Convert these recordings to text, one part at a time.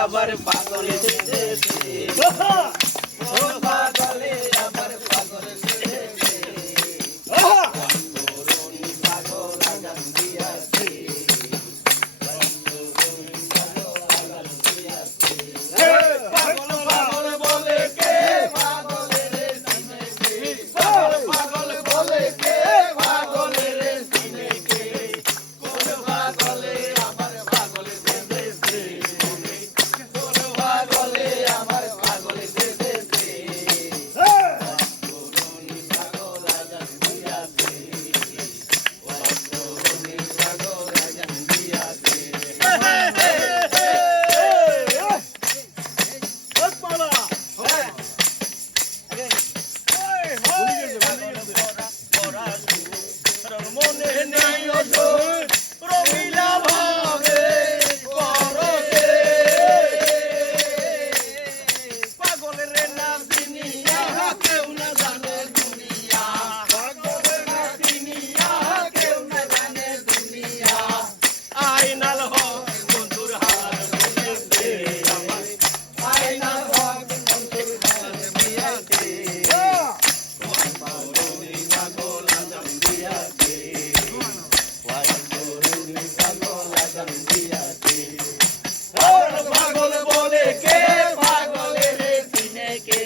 আবার পাগলে সেজেছে ও পাগলে আবার পাগলে সেজেছে তরুণী পাগল আগান দিয়াছে তরুণী পাগল আগান দিয়াছে পাগল পাগল বলে কে পাগলের চিনে কে পাগল বলে কে পাগলের চিনে কে কোন পাগলে আবার পাগলে সেজেছে মনে নেই রঙিলা ভাবে করতে পাগলের নাম দুনিয়া কেউ না জানে দুনিয়া পাগলের নাম দুনিয়া কেউ না জানে দুনিয়া আইনাল হক বন্ধুর হার বুঝেছে আমার আইনাল হক বন্ধুর হার বুঝেছে পাগল আজম দিয়াছে পাগল বলে কে পাগলের চিনে কে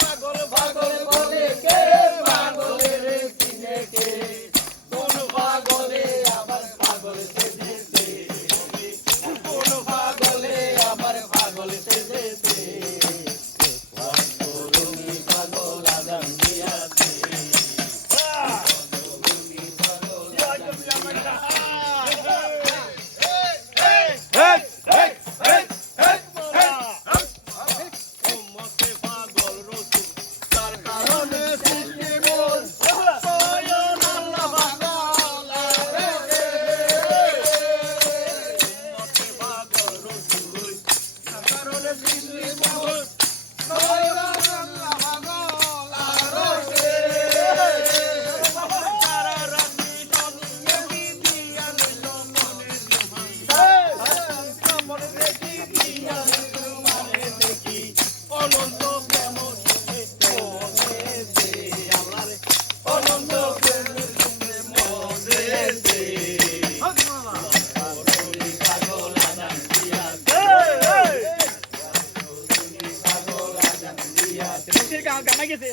পাগল পাগল বলে কে পাগলের চিনে কে কোন পাগলে আবার পাগল সেজেছে কোন পাগলে আবার পাগল সেজেছে তরুণী পাগল আগান দিয়াছে গানা গেছে